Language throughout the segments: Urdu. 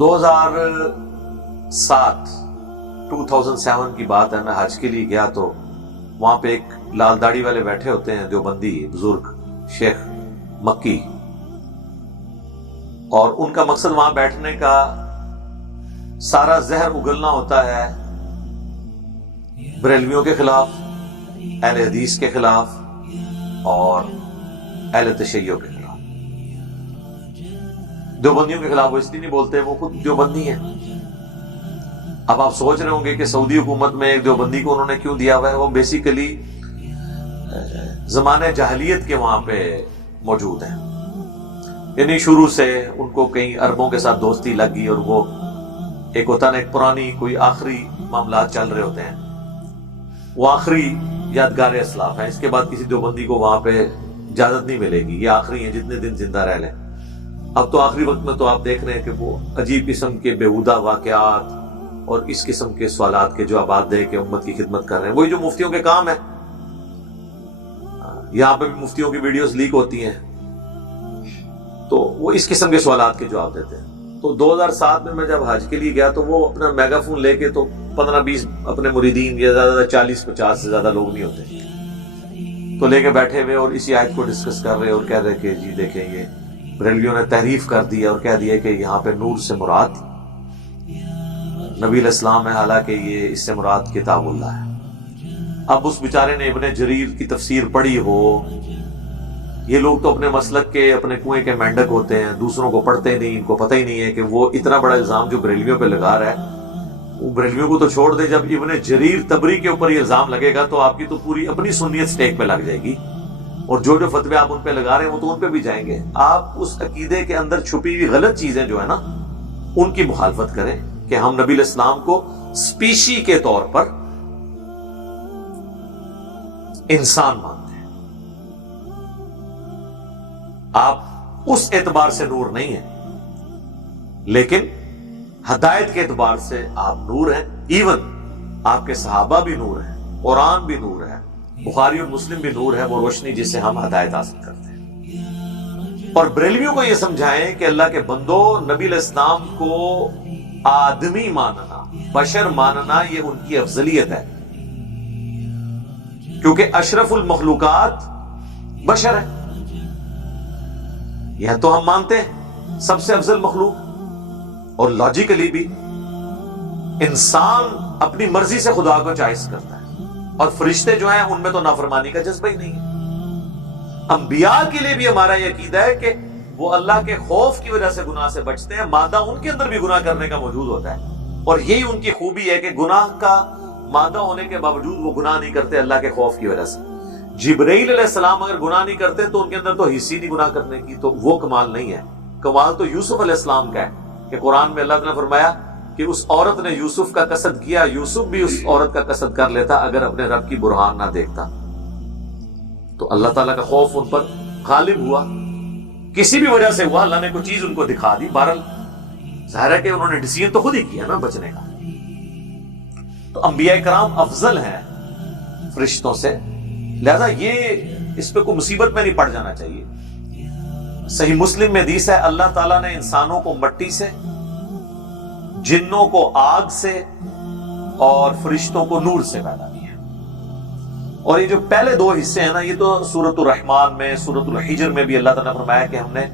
2007 کی بات ہے، میں حج کے لیے گیا تو وہاں پہ ایک لال داڑھی والے بیٹھے ہوتے ہیں دیوبندی بزرگ شیخ مکی، اور ان کا مقصد وہاں بیٹھنے کا سارا زہر اگلنا ہوتا ہے بریلویوں کے خلاف، اہل حدیث کے خلاف اور اہل تشیع کے خلاف۔ دیوبندیوں کے خلاف وہ اس لیے نہیں بولتے، وہ خود دیوبندی ہیں۔ اب آپ سوچ رہے ہوں گے کہ سعودی حکومت میں ایک دیوبندی کو انہوں نے کیوں دیا ہوا ہے؟ وہ بیسیکلی زمانے جاہلیت کے وہاں پہ موجود ہیں، یعنی شروع سے ان کو کئی عربوں کے ساتھ دوستی لگ گئی، اور وہ ایک ہوتا ہے نا، ایک پرانی کوئی آخری معاملات چل رہے ہوتے ہیں، وہ آخری یادگار اسلاف ہیں، اس کے بعد کسی دیوبندی کو وہاں پہ اجازت نہیں ملے گی، یہ آخری ہیں جتنے دن زندہ رہ لیں۔ اب تو آخری وقت میں تو آپ دیکھ رہے ہیں کہ وہ عجیب قسم کے بیہودہ واقعات اور اس قسم کے سوالات کے جوابات دے کے امت کی خدمت کر رہے ہیں، وہی جو مفتیوں کے کام ہے۔ یہاں پہ بھی مفتیوں کی ویڈیوز لیک ہوتی ہیں تو وہ اس قسم کے سوالات کے جواب دیتے ہیں۔ تو 2007 میں جب حج کے لیے گیا تو وہ اپنا میگا فون لے کے، تو 15-20 اپنے مریدین یا زیادہ 40-50 سے زیادہ لوگ نہیں ہوتے، تو لے کے بیٹھے ہوئے اور اسی آیت کو ڈسکس کر رہے اور کہہ رہے کہ جی دیکھیں یہ بریلویوں نے تحریف کر دی اور کہہ دیا کہ یہاں پہ نور سے مراد نبی علیہ السلام ہے، حالانکہ یہ اس سے مراد کتاب اللہ ہے۔ اب اس بیچارے نے ابن جریر کی تفسیر پڑھی ہو، یہ لوگ تو اپنے مسلک کے اپنے کنویں کے مینڈک ہوتے ہیں، دوسروں کو پڑھتے نہیں، ان کو پتہ ہی نہیں ہے کہ وہ اتنا بڑا الزام جو بریلویوں پہ لگا رہا ہے، وہ بریلویوں کو تو چھوڑ دے، جب ابن جریر طبری کے اوپر یہ الزام لگے گا تو آپ کی تو پوری اپنی سنیت سٹیک پہ لگ جائے گی، اور جو فتوے آپ ان پہ لگا رہے ہیں وہ تو ان پہ بھی جائیں گے۔ آپ اس عقیدے کے اندر چھپی ہوئی غلط چیزیں جو ہے نا ان کی مخالفت کریں کہ ہم نبی علیہ السلام کو سپیشی کے طور پر انسان مانتے ہیں۔ آپ اس اعتبار سے نور نہیں ہیں، لیکن ہدایت کے اعتبار سے آپ نور ہیں۔ ایون آپ کے صحابہ بھی نور ہیں، قرآن بھی نور ہے، بخاری اور مسلم بھی نور ہے، وہ روشنی جس سے ہم ہدایت حاصل کرتے ہیں۔ اور بریلویوں کو یہ سمجھائیں کہ اللہ کے بندوں، نبی علیہ السلام کو آدمی ماننا، بشر ماننا، یہ ان کی افضلیت ہے، کیونکہ اشرف المخلوقات بشر ہے، یہ تو ہم مانتے ہیں سب سے افضل مخلوق، اور لاجیکلی بھی انسان اپنی مرضی سے خدا کو چوائس کرتا ہے، اور فرشتے جو ہیں ان میں تو نافرمانی کا جذبہ ہی نہیں ہے۔ انبیاء کے لیے بھی ہمارا یہ عقیدہ ہے کہ وہ اللہ کے خوف کی وجہ سے گناہ سے بچتے ہیں، مادہ ان کے اندر بھی گناہ کرنے کا موجود ہوتا ہے، اور یہی ان کی خوبی ہے کہ گناہ کا مادہ ہونے کے باوجود وہ گناہ نہیں کرتے اللہ کے خوف کی وجہ سے۔ جبرائیل علیہ السلام اگر گناہ نہیں کرتے تو ان کے اندر تو حصی نہیں گناہ کرنے کی، تو وہ کمال نہیں ہے۔ کمال تو یوسف علیہ السلام کا ہے کہ قرآن میں اللہ نے فرمایا کہ اس عورت نے یوسف کا قصد کیا، یوسف بھی اس عورت کا قصد کر لیتا اگر اپنے رب کی برہان نہ دیکھتا۔ تو اللہ تعالیٰ کا خوف ان پر غالب ہوا، کسی بھی وجہ سے ہوا، اللہ نے کوئی چیز ان کو دکھا دی، بہرحال ظاہر ہے کہ انہوں نے ڈیسیژن تو خود ہی کیا نا بچنے کا۔ تو انبیاء کرام افضل ہیں فرشتوں سے، لہذا یہ اس پہ کوئی مصیبت میں نہیں پڑ جانا چاہیے۔ صحیح مسلم میں حدیث ہے، اللہ تعالیٰ نے انسانوں کو مٹی سے، جنوں کو آگ سے، اور فرشتوں کو نور سے پیدا کیا۔ اور یہ جو پہلے دو حصے ہیں نا، یہ تو سورۃ الرحمن میں، سورۃ الحجر میں بھی اللہ تعالیٰ نے فرمایا کہ ہم نے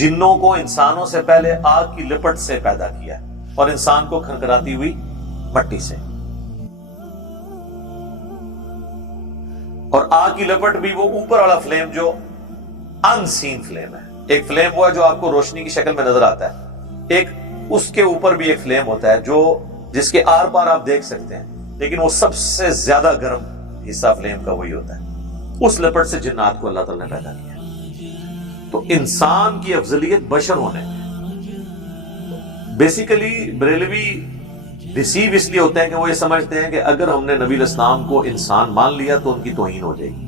جنوں کو انسانوں سے پہلے آگ کی لپٹ سے پیدا کیا، اور انسان کو کھنکھراتی ہوئی مٹی سے۔ اور آگ کی لپٹ بھی وہ اوپر والا فلیم جو ان سین فلیم ہے، ایک فلیم وہ ہے جو آپ کو روشنی کی شکل میں نظر آتا ہے، ایک اس کے اوپر بھی ایک فلیم ہوتا ہے جو جس کے آر پار آپ دیکھ سکتے ہیں، لیکن وہ سب سے زیادہ گرم حصہ فلیم کا وہی ہوتا ہے۔ اس لپٹ سے جنات کو اللہ تعالیٰ نے پیدا کیا۔ تو انسان کی افضلیت بشر ہونے میں، بیسیکلی بریلوی ڈسیو اس لیے ہوتے ہیں کہ وہ یہ سمجھتے ہیں کہ اگر ہم نے نبی علیہ السلام کو انسان مان لیا تو ان کی توہین ہو جائے گی۔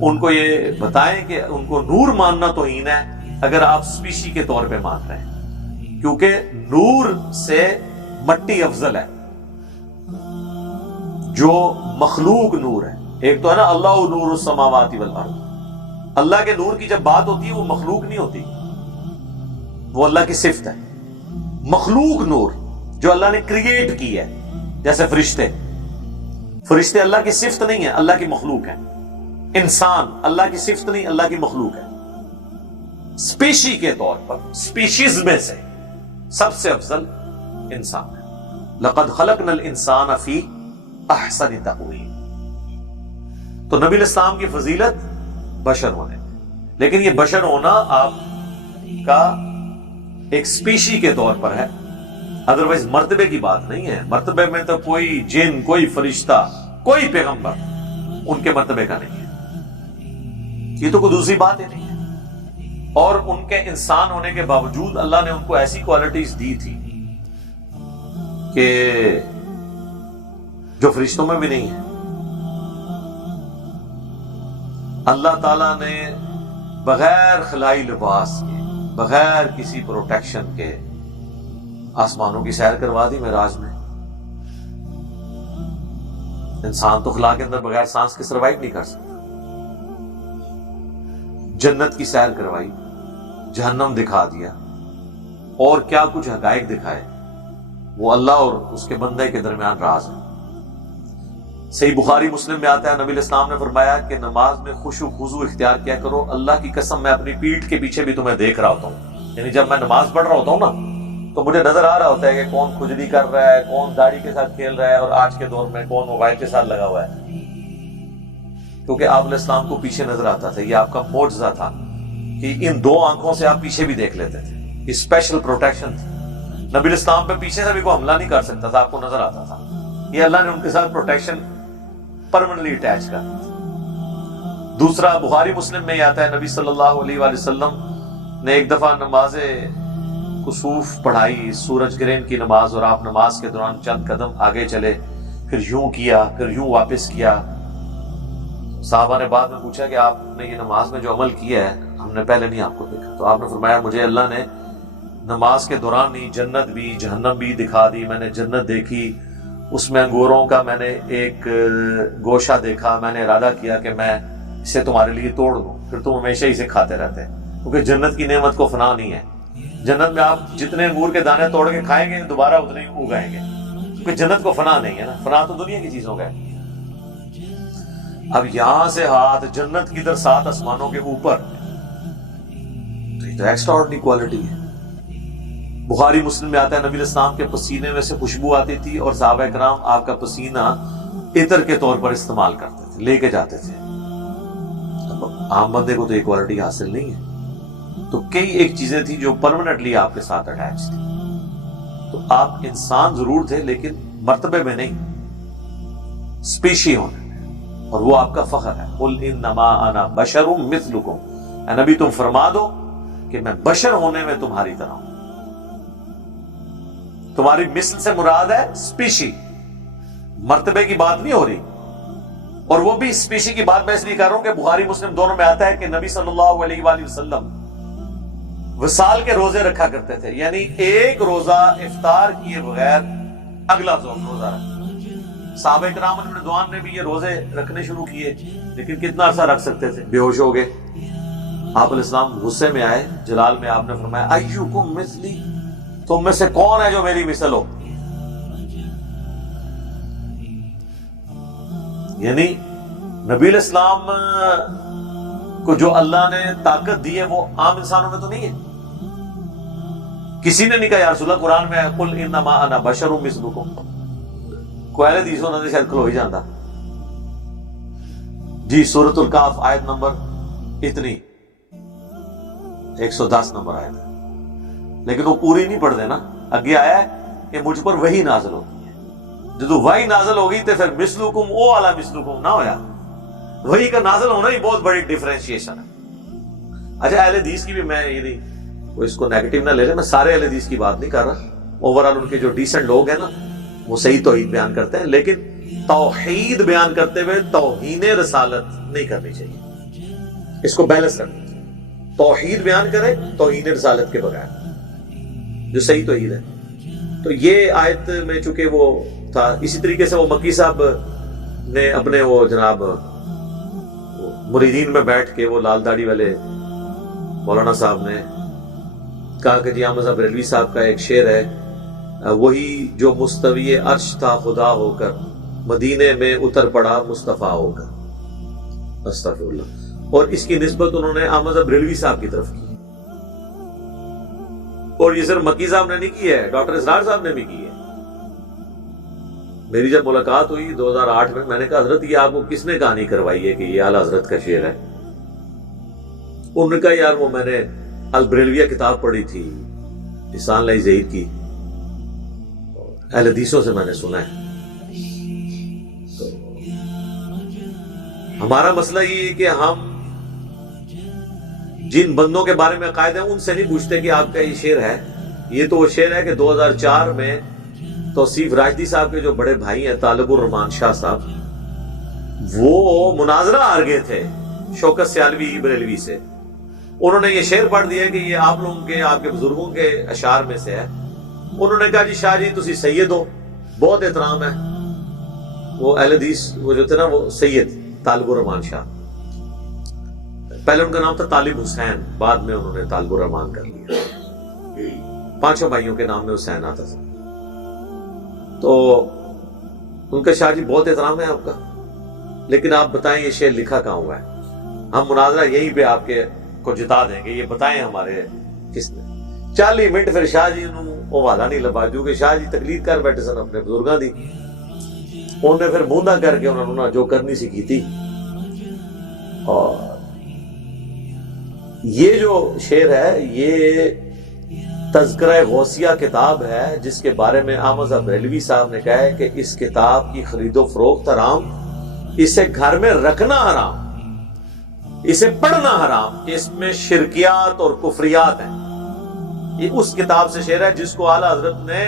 ان کو یہ بتائیں کہ ان کو نور ماننا توہین ہے اگر آپ سپیشی کے طور پہ مان رہے ہیں، کیونکہ نور سے مٹی افضل ہے، جو مخلوق نور ہے۔ ایک تو ہے نا اللہ نور السماوات والارض، اللہ کے نور کی جب بات ہوتی ہے وہ مخلوق نہیں ہوتی، وہ اللہ کی صفت ہے۔ مخلوق نور جو اللہ نے کریٹ کی ہے، جیسے فرشتے اللہ کی صفت نہیں ہے، اللہ کی مخلوق ہے. انسان اللہ کی صفت نہیں، اللہ کی مخلوق ہے. اسپیشی کے طور پر، اسپیشیز میں سے سب سے افضل انسان ہے. لقد خلقنا الانسان فی احسن تقویم. تو نبی الاسلام کی فضیلت بشر ہونے، لیکن یہ بشر ہونا آپ کا ایک اسپیشی کے طور پر ہے، ادروائز مرتبے کی بات نہیں ہے. مرتبے میں تو کوئی جن، کوئی فرشتہ، کوئی پیغمبر ان کے مرتبے کا نہیں ہے. یہ تو کوئی دوسری بات ہی نہیں ہے. اور ان کے انسان ہونے کے باوجود اللہ نے ان کو ایسی کوالٹیز دی تھی کہ جو فرشتوں میں بھی نہیں ہے. اللہ تعالیٰ نے بغیر خلائی لباس کے، بغیر کسی پروٹیکشن کے آسمانوں کی سیر کروا دی معراج میں. انسان تو خلا کے اندر بغیر سانس کے سروائیو نہیں کر سکتا. جنت کی سیر کروائی، جہنم دکھا دیا، اور کیا کچھ حقائق دکھائے. وہ اللہ اور اس کے بندے کے درمیان راز ہے. صحیح بخاری مسلم میں آتا ہے، نبی الاسلام نے فرمایا کہ نماز میں خشوع خضوع اختیار کیا کرو. اللہ کی قسم میں اپنی پیٹھ کے پیچھے بھی تمہیں دیکھ رہا ہوتا ہوں. یعنی جب میں نماز پڑھ رہا ہوتا ہوں نا، تو مجھے نظر آ رہا ہوتا ہے کہ کون کھجلی کر رہا ہے، کون داڑھی کے ساتھ کھیل رہا ہے، اور آج کے دور میں کون موبائل کے ساتھ لگا ہوا ہے. کیونکہ آپ علیہ السلام کو پیچھے نظر آتا تھا. یہ آپ کا معجزہ تھا کہ ان دو آنکھوں سے آپ پیچھے بھی دیکھ لیتے تھے. یہ اسپیشل پروٹیکشن تھی. نبی الاسلام پہ پیچھے سے بھی کوئی حملہ نہیں کر سکتا تھا، آپ کو نظر آتا تھا. یہ اللہ نے ان کے ساتھ پروٹیکشن پرماننٹلی اٹیچ کر. دوسرا بخاری مسلم میں یہ آتا ہے، نبی صلی اللہ علیہ وآلہ وسلم نے ایک دفعہ نماز کسوف پڑھائی، سورج گرہن کی نماز، اور آپ نماز کے دوران چند قدم آگے چلے، پھر یوں کیا، پھر یوں واپس کیا. صحابہ نے بعد میں پوچھا کہ آپ نے یہ نماز میں جو عمل کیا ہے ہم نے پہلے نہیں آپ کو دیکھا. تو آپ نے فرمایا مجھے اللہ نے نماز کے دوران ہی جنت بھی جہنم بھی دکھا دی. میں نے جنت دیکھی، اس میں انگوروں کا میں نے ایک گوشہ دیکھا. میں نے ارادہ کیا کہ میں اسے تمہارے لیے توڑ دوں، پھر تم ہمیشہ اسے کھاتے رہتے. کیونکہ جنت کی نعمت کو فنا نہیں ہے. جنت میں آپ جتنے انگور کے دانے توڑ کے کھائیں گے دوبارہ اتنے ہی اگائیں گے، کیونکہ جنت کو فنا نہیں ہے نا. فنا تو دنیا کی چیزوں کا ہے. اب یہاں سے ہاتھ جنت کی طرف 7 آسمانوں کے اوپر، تو یہ تو ایکسٹرا آرڈنری کوالٹی ہے. بخاری مسلم میں آتا ہے نبی الاسلام کے پسینے میں سے خوشبو آتی تھی، اور صحابہ کرام آپ کا پسینہ عطر کے طور پر استعمال کرتے تھے، لے کے جاتے تھے. عام بندے کو تو یہ کوالٹی حاصل نہیں ہے. تو کئی ایک چیزیں تھیں جو پرماننٹلی آپ کے ساتھ اٹیچ تھی. تو آپ انسان ضرور تھے لیکن مرتبے میں نہیں، اسپیشی ہونے میں. اور وہ آپ کا فخر ہے. قل انما انا بشر مثلکم، اے نبی تم فرما دو کہ میں بشر ہونے میں تمہاری طرح ہوں. تمہاری مثل سے مراد ہے اسپیشی، مرتبے کی بات نہیں ہو رہی. اور وہ بھی اسپیشی کی بات میں اس لیے کر رہا ہوں کہ بخاری مسلم دونوں میں آتا ہے کہ نبی صلی اللہ علیہ وآلہ وسلم وصال کے روزے رکھا کرتے تھے. یعنی ایک روزہ افطار کیے بغیر اگلا روزہ رکھا. صحابہ کرام رضوان نے بھی یہ روزے رکھنے شروع کیے، لیکن کتنا عرصہ رکھ سکتے تھے؟ بے ہوش ہو گئے. آپ علیہ السلام غصے میں آئے، جلال میں آپ نے فرمایا ایوکم مثلی، تم میں سے کون ہے جو میری مثل ہو؟ یعنی نبی علیہ السلام کو جو اللہ نے طاقت دی ہے وہ عام انسانوں میں تو نہیں ہے. کسی نے نہیں کہا یا رسول اللہ قرآن میں قل انما انا بشر مثلکم. کوئی حدیث ہونا تو شاید کھلو ہی جاتا. جی سورۃ الکہف آیت نمبر اتنی 110 نمبر آیت ہے، لیکن وہ پوری نہیں پڑھ دینا. اگے آیا ہے کہ مجھ پر وحی نازل ہوتی ہے. جب وحی نازل ہوگی تو پھر مثلکم او والا مثلکم نہ ہویا. وحی کا نازل ہونا ہی بہت بڑی ڈیفرینشیشن ہے. اچھا اہل حدیث کی بھی میں یہ نہیں کوئی اس کو نیگیٹو نہ لے لے، میں سارے اہل حدیث کی بات نہیں کر رہا. اوورال ان کے جو ڈیسنٹ لوگ ہیں نا وہ صحیح توحید بیان کرتے ہیں، لیکن توحید بیان کرتے ہوئے توہین رسالت نہیں کرنی چاہیے. اس کو بیلنس کرنا چاہیے. توحید بیان کرے توہین رسالت کے بغیر، جو صحیح توحید ہے. تو یہ آیت میں چونکہ وہ تھا. اسی طریقے سے وہ مکی صاحب نے اپنے وہ جناب مریدین میں بیٹھ کے وہ لال داڑھی والے مولانا صاحب نے کہا کہ جی احمد صاحب بریلوی صاحب کا ایک شعر ہے، وہی جو مستوی عرش تھا خدا ہو کر، مدینے میں اتر پڑا مصطفیٰ ہو کر، استغفر اللہ، اور اس کی نسبت انہوں نے احمد صاحب بریلوی صاحب کی طرف کی، اور یہ صرف مکی صاحب نے نہیں کی ہے، ڈاکٹر اسرار صاحب نے بھی کی ہے۔ میری جب ملاقات ہوئی 2008 میں نے کہا حضرت یہ آپ کو کس نے کہانی کروائی ہے کہ یہ اعلیٰ حضرت کا شعر ہے؟ انہوں نے کہا یار وہ میں نے البریلویہ کتاب پڑھی تھی احسان اللہ زہیر کی، اہل حدیثوں سے میں نے سنا ہے۔ تو ہمارا مسئلہ یہ ہے کہ ہم جن بندوں کے بارے میں عقائد ہیں ان سے نہیں پوچھتے کہ آپ کا یہ شعر ہے۔ یہ تو وہ شعر ہے کہ 2004 میں توصیف راشدی صاحب کے جو بڑے بھائی ہیں طالب الرحمان شاہ صاحب، وہ مناظرہ ہار گئے تھے شوکت سیالوی بریلوی سے، انہوں نے یہ شعر پڑھ دیا کہ یہ آپ لوگوں کے، آپ کے بزرگوں کے اشعار میں سے ہے۔ انہوں نے کہا جی شاہ جی تسی سید ہو، بہت احترام ہے۔ وہ اہل حدیث وہ جو تھے نا وہ سید طالب الرحمان شاہ، پہلے ان کا نام تھا طالب حسین، بعد میں انہوں نے طالب الرحمان کر لیا، 5 بھائیوں کے نام میں حسین آتا تھا۔ تو ان کا شاہ جی بہت احترام ہے آپ کا، لیکن آپ بتائیں یہ شعر لکھا کہاں ہوا ہے؟ ہم مناظرہ یہیں پہ آپ کے کو جتا دیں گے، یہ بتائیں ہمارے کس نے۔ 40 منٹ پھر شاہ جی وہ والا نہیں لبا، جو کہ شاہ جی تقلید کر بیٹھے سن اپنے بزرگاں دی، انہوں نے پھر موندا کر کے انہوں نے جو کرنی سی کی تھی۔ اور یہ جو شعر ہے یہ تذکرہ غوثیہ کتاب ہے، جس کے بارے میں احمد صاحب بریلوی صاحب نے کہا ہے کہ اس کتاب کی خرید و فروخت حرام، اسے گھر میں رکھنا حرام، اسے پڑھنا حرام، کہ اس میں شرکیات اور کفریات ہیں۔ یہ اس کتاب سے شعر ہے جس کو اعلیٰ حضرت نے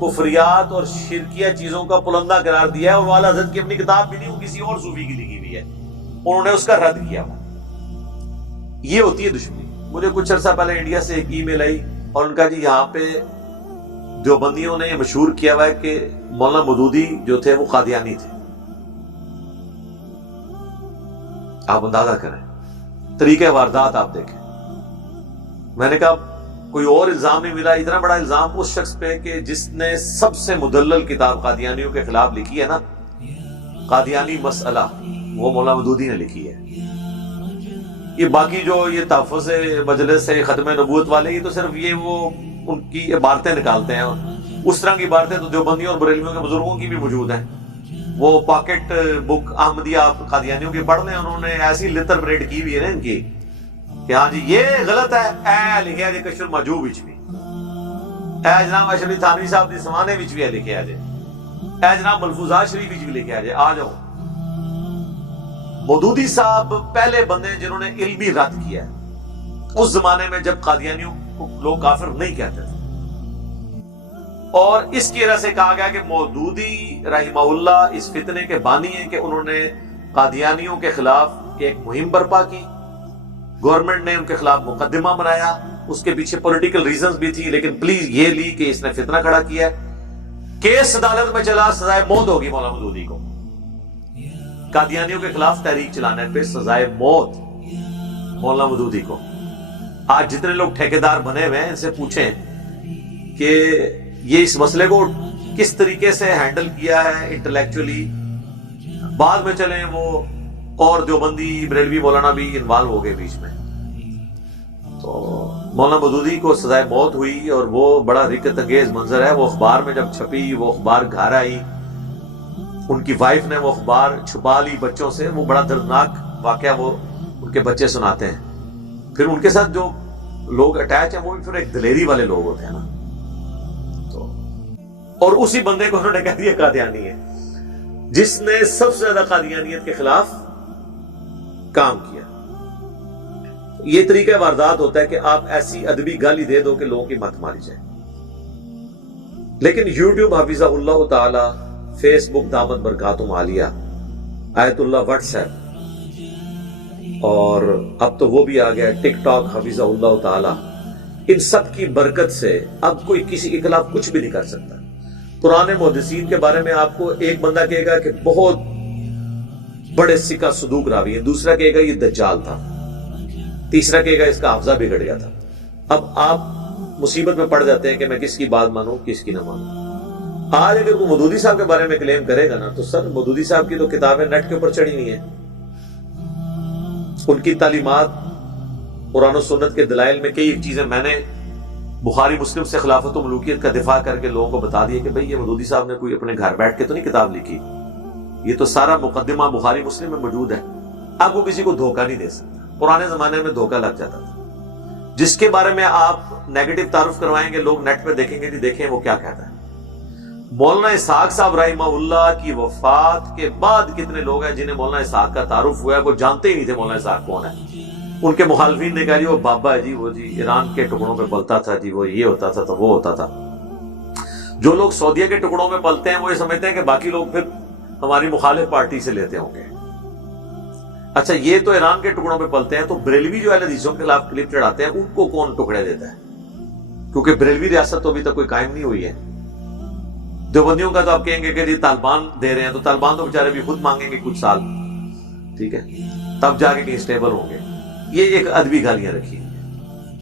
کفریات اور شرکیہ چیزوں کا پلندہ قرار دیا ہے، اور اعلیٰ حضرت کی اپنی کتاب بھی نہیں، وہ کسی اور صوفی کی لکھی ہوئی ہے، انہوں نے اس کا رد کیا۔ یہ ہوتی ہے دشمنی۔ مجھے کچھ عرصہ پہلے انڈیا سے ایک ای میل آئی اور ان کا جی یہاں پہ دیوبندیوں نے یہ مشہور کیا ہوا ہے کہ مولانا مودودی جو تھے وہ قادیانی تھے۔ آپ اندازہ کریں، طریقہ واردات آپ دیکھیں۔ میں نے کہا کوئی اور الزام نہیں ملا، اتنا بڑا الزام اس شخص پہ کہ جس نے سب سے مدلل کتاب قادیانیوں کے خلاف لکھی ہے نا، قادیانی مسئلہ، وہ مولانا مودودی نے لکھی ہے۔ یہ باقی جو یہ تحفظ مجلس سے ختم نبوت والے، یہ تو صرف یہ وہ ان کی عبارتیں نکالتے ہیں، اس طرح کی عبارتیں تو دیوبندیوں اور بریلویوں کے بزرگوں کی بھی موجود ہیں۔ وہ پاکٹ بک احمدیہ قادیانیوں کی پڑھ لیں، انہوں نے ایسی لتر پریڈ کی ہوئی ہے نا ان کی کہ ہاں جی یہ غلط ہے، اے لکھے جی کشف المحجوب وچ بھی، اے جناب اشرف علی تھانوی صاحب دی سمانے وچ بھی لکھے جی، اے جناب ملفوظات شریف وچ بھی لکھے جی، آ جاؤ۔ مودودی صاحب پہلے بندے جنہوں نے علمی رد کیا ہے، اس زمانے میں جب قادیانیوں کو لوگ کافر نہیں کہتے تھے، اور اس کی وجہ سے کہا گیا کہ مودودی رحمہ اللہ اس فتنے کے بانی ہیں کہ انہوں نے قادیانیوں کے خلاف ایک مہم برپا کی، گورنمنٹ نے ان کے خلاف مقدمہ بنایا، اس کے پیچھے پولیٹیکل ریزنز بھی تھی، لیکن پلیز یہ لی کہ اس نے فتنہ کھڑا کیا ہے، کیس عدالت میں چلا، سزائے موت ہوگی مولانا مودودی کو، قادیانیوں کے خلاف تحریک چلانے پہ سزائے موت مولانا مودودی کو۔ آج جتنے لوگ ٹھیکیدار بنے ہوئے ہیں ان سے پوچھیں کہ یہ اس مسئلے کو کس طریقے سے ہینڈل کیا ہے انٹلیکچولی۔ بعد میں چلیں وہ اور دیوبندی بریلوی مولانا بھی انوالو ہو گئے بیچ میں، تو مولانا مودودی کو سزائے موت ہوئی، اور وہ بڑا رکت انگیز منظر ہے۔ وہ اخبار میں جب چھپی، وہ اخبار گھر آئی، ان کی وائف نے وہ اخبار چھپا لی بچوں سے، وہ بڑا دردناک واقعہ وہ ان کے بچے سناتے ہیں۔ پھر ان کے ساتھ جو لوگ اٹیچ ہیں وہ بھی پھر ایک دلیری والے لوگ ہوتے ہیں نا، تو اور اسی بندے کو انہوں نے کہہ دیا قادیانی ہے، جس نے سب سے زیادہ قادیانیت کے خلاف کام کیا۔ یہ طریقہ واردات ہوتا ہے کہ آپ ایسی ادبی گالی دے دو کہ لوگوں کی مت ماری جائے۔ لیکن یوٹیوب حفظہ اللہ تعالی، فیس بک دامت برکاتہم عالیہ، آیت اللہ واٹس ایپ، اور اب تو وہ بھی آ گیا ٹک ٹاک حفظہ اللہ تعالی، ان سب کی برکت سے اب کوئی کسی کے خلاف کچھ بھی نہیں کر سکتا۔ پرانے محدثین کے بارے میں آپ کو ایک بندہ کہے گا کہ بہت بڑے سکہ صدوق راوی ہے، دوسرا کہے گا یہ دجال تھا، تیسرا کہے گا اس کا حافظہ بگڑ گیا تھا۔ اب آپ مصیبت میں پڑ جاتے ہیں کہ میں کس کی بات مانوں کس کی نہ مانوں۔ آج اگر کوئی مودودی صاحب کے بارے میں کلیم کرے گا نا تو سر مودودی صاحب کی تو کتابیں نیٹ کے اوپر چڑھی ہوئی ہیں، ان کی تعلیمات قرآن و سنت کے دلائل میں کئی ایک چیزیں میں نے بخاری مسلم سے خلافت و ملوکیت کا دفاع کر کے لوگوں کو بتا دیا کہ بھئی یہ مودودی صاحب نے کوئی اپنے گھر بیٹھ کے تو نہیں کتاب لکھی، یہ تو سارا مقدمہ بخاری مسلم میں موجود ہے۔ آپ کو کسی کو دھوکہ نہیں دے سکتا، پرانے زمانے میں دھوکہ لگ جاتا تھا، جس کے بارے میں آپ نیگیٹو تعارف کروائیں گے لوگ نیٹ پہ دیکھیں گے، جی دیکھیں وہ کیا کہتا ہے۔ مولانا اسحاق صاحب رحمہ اللہ کی وفات کے بعد کتنے لوگ ہیں جنہیں مولانا اسحاق کا تعارف ہوا ہے، وہ جانتے ہی نہیں تھے مولانا اسحاق کون ہے۔ ان کے مخالفین نے کہا جی وہ بابا ہے جی، وہ جی ایران کے ٹکڑوں پہ پلتا تھا جی، وہ یہ ہوتا تھا تو وہ ہوتا تھا۔ جو لوگ سعودیہ کے ٹکڑوں میں پلتے ہیں وہ یہ سمجھتے ہیں کہ باقی لوگ پھر ہماری مخالف پارٹی سے لیتے ہوں گے۔ اچھا یہ تو ایران کے ٹکڑوں پہ پلتے ہیں، تو بریلوی جو اہل حدیثوں کے خلاف کلپ چڑھاتے ہیں ان کو کون ٹکڑے دیتا ہے؟ کیونکہ بریلوی ریاست تو ابھی تک کوئی قائم نہیں ہوئی ہے۔ دیوبندیوں کا تو آپ کہیں گے کہ جی طالبان دے رہے ہیں، تو طالبان تو بیچارے بھی خود مانگیں گے کچھ سال، ٹھیک ہے، تب جا کے کہیں اسٹیبل ہوں گے۔ یہ ایک ادبی گالیاں رکھی ہیں۔